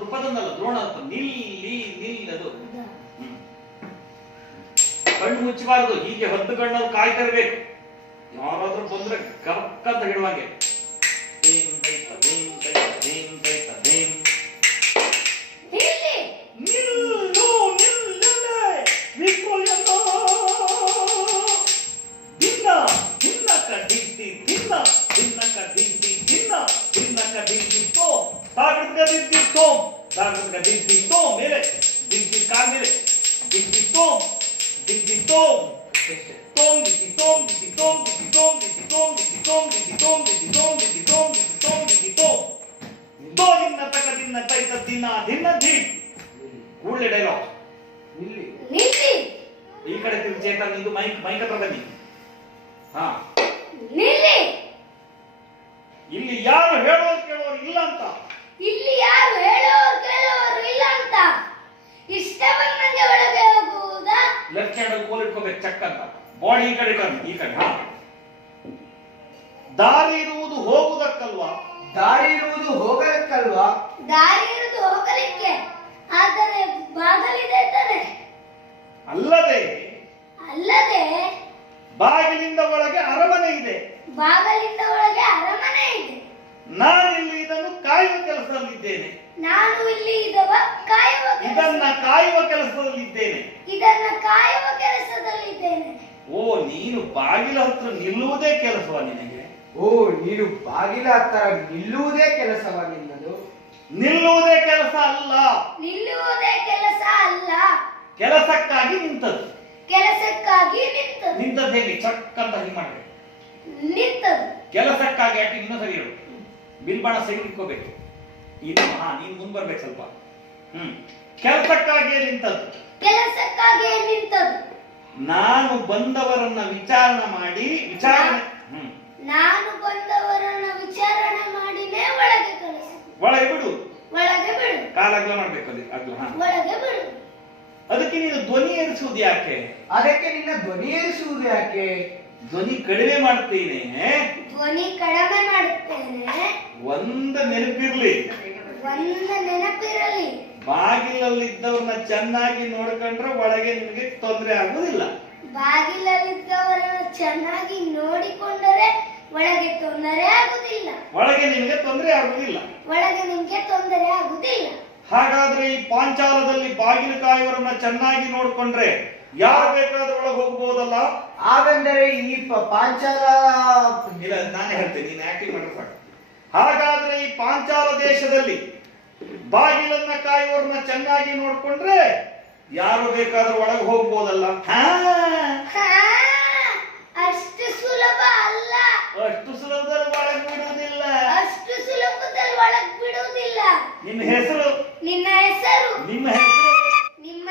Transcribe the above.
ದೃಪದನಲ್ಲ ದ್ರೋಣ ಅಂತ ನಿಲ್ಲಿ ಅದು ಕಣ್ಣು ಮುಚ್ಚಬಾರದು, ಹೀಗೆ ಹೊತ್ತು ಕಣ್ಣಲ್ಲಿ ಕಾಯ್ತಾ ಇರ್ಬೇಕು. ಯಾರಾದ್ರೂ ಬಂದ್ರೆ ಗರ್ಕಂತ ಹಿಡುವಾಗೆ ಕೂಡಲೇ ಡೈಲಾಗ್. ಈ ಕಡೆ ಚೇತನ್ ಇದು ಮೈಕ್ ಹತ್ರ ಬನ್ನಿ. ಹಾ, ಇಲ್ಲಿ ಯಾರು ಹೇಳೋರು ಕೇಳೋರು ಇಲ್ಲ ಅಂತ, ಇಲ್ಲಿ ಯಾರು ಹೇಳೋರು ಕೇಳೋರು ಇಲ್ಲ ಅಂತ ಇಷ್ಟ ಬಂದಂಗೆ ಒಳಗೆ ಹೋಗುವುದಾ? ಲೆಫ್ಟ್ ಹ್ಯಾಂಡ್ ಕೋಲ್ ಇಟ್ಕೋಬೇಕು ಚಕ್ ಅಂತ. ಬಾಡಿ ಈ ಕಡೆ ಈ ಕಡೆ. ಹಾ, ದಾರಿ ಇರುವುದು ಹೋಗುವುದಕ್ಕಲ್ವಾ? ದಾರಿ ಇರುವುದು ಹೋಗಲಿಕ್ಕಲ್ವಾ? ದಾರಿ ಇರುವುದು ಹೋಗಲಿಕ್ಕೆ, ಆದರೆ ಬಾಗಲಿದೆ ತಾನೆ? ಅಲ್ಲದೆ ಅಲ್ಲದೆ ಬಾಗಿಲಿಂದ ಒಳಗೆ ಅರಮನೆ ಇದೆ. ಬಾಗಲಿಂದ ಒಳಗೆ ಅರಮನೆ ಇದೆ. ನಾನಿಲ್ಲಿ ಇದನ್ನು ಕಾಯುವ ಕೆಲಸದಲ್ಲಿದ್ದೇನೆ. ನಾನು ಇಲ್ಲಿ ಇದನ್ನ ಕಾಯುವ ಕೆಲಸದಲ್ಲಿದ್ದೇನೆ. ಇದನ್ನ ಕಾಯುವ ಕೆಲಸದಲ್ಲಿದ್ದೇನೆ. ಓ, ನೀನು ಬಾಗಿಲ ಹತ್ರ ನಿಲ್ಲುವುದೇ ಕೆಲಸವ ನಿನಗೆ? ಓ, ನೀನು ಬಾಗಿಲ ಹತ್ರ ನಿಲ್ಲುವುದೇ ಕೆಲಸವ ನಿನ್ನದು? ನಿಲ್ಲುವುದೇ ಕೆಲಸ ಅಲ್ಲ. ನಿಲ್ಲುವುದೇ ಕೆಲಸ ಅಲ್ಲ. ಕೆಲಸಕ್ಕಾಗಿ ನಿಂತದ್ದು. ಕೆಲಸಕ್ಕಾಗಿ ನಿಂತದ್ದು. ನಿಂತದ್ದು ಹೇಗೆ? ಚಕ್ ಅಂತ ಹೀಗೆ ಮಾಡ್ಬೇಕು. ನಿಂತದ್ದು ಕೆಲಸಕ್ಕಾಗಿ ಅಟ್ಟು ಇನ್ನೂ ಸರಿ ಹೇಳು. ಬಿಲ್ಬಾಣ ಸೈಡ್ ಇಟ್ಕೋಬೇಕು. ಇದು ನೀನ್ ಮುಂದ್ ಬರ್ಬೇಕು ಸ್ವಲ್ಪ. ಕೆಲಸಕ್ಕಾಗಿ ನಿಂತದ್ದು. ಕೆಲಸಕ್ಕಾಗಿ ನಿಂತದ್ದು. ನಾನು ಬಂದವರನ್ನ ವಿಚಾರಣೆ ಮಾಡಿ ನಾನು ಬಂದವರನ್ನ ವಿಚಾರಣೆ ಮಾಡಿನೇ ಒಳಗೆ ಕಳಿಸು. ಒಳಗೆ ಬಿಡು. ಒಳಗೆ ಬಿಡು. ಕಾಲಗ್ಲ ಮಾಡ್ಬೇಕು ಅಗ್ಲ. ಒಳಗೆ ಬಿಡು. ಅದಕ್ಕೆ ನೀನು ಧ್ವನಿ ಏರಿಸುವುದು ಯಾಕೆ? ಅದಕ್ಕೆ ನಿನ್ನ ಧ್ವನಿ ಏರಿಸುವುದು ಯಾಕೆ? ಧ್ವನಿ ಕಡಿಮೆ ಮಾಡ್ತೀನಿ. ಧ್ವನಿ ಕಡಿಮೆ ಮಾಡುತ್ತೇನೆ. ಒಂದು ನೆನಪಿರ್ಲಿ. ಬಾಗಿಲಲ್ಲಿದ್ದವ್ರನ್ನ ಚೆನ್ನಾಗಿ ನೋಡ್ಕೊಂಡ್ರೆ ಒಳಗೆ ನಿಮಗೆ ತೊಂದರೆ ಆಗುದಿಲ್ಲ. ಬಾಗಿಲಲ್ಲಿದ್ದವರನ್ನ ಚೆನ್ನಾಗಿ ನೋಡಿಕೊಂಡರೆ ಒಳಗೆ ತೊಂದರೆ ಆಗುದಿಲ್ಲ. ಒಳಗೆ ನಿಮಗೆ ತೊಂದರೆ ಆಗುದಿಲ್ಲ. ಒಳಗೆ ನಿಮಗೆ ತೊಂದರೆ ಆಗುದಿಲ್ಲ. ಹಾಗಾದ್ರೆ ಈ ಪಾಂಚಾಲದಲ್ಲಿ ಬಾಗಿಲು ಕಾಯುವವರನ್ನ ಚೆನ್ನಾಗಿ ನೋಡ್ಕೊಂಡ್ರೆ ಯಾರು ಬೇಕಾದ್ರೂ ಒಳಗೆ ಹೋಗಬಹುದಲ್ಲ? ಹಾಗಂದರೆ ಈ ಪಾಂಚಾಲ ಇಲ್ಲ, ನಾನೇ ಹೇಳ್ತೇನೆ, ನೀನು ಆಕ್ಟಿಂಗ್ ಮಾಡಿದ್ರೆ ಸಾಕು. ಹಾಗಾದ್ರೆ ಈ ಪಾಂಚಾಲ ದೇಶದಲ್ಲಿ ಬಾಗಿಲನ್ನ ಕಾಯುವವರನ್ನ ಚೆನ್ನಾಗಿ ನೋಡ್ಕೊಂಡ್ರೆ ಯಾರು ಬೇಕಾದ್ರೂ ಒಳಗೆ ಹೋಗ್ಬೋದಲ್ಲ?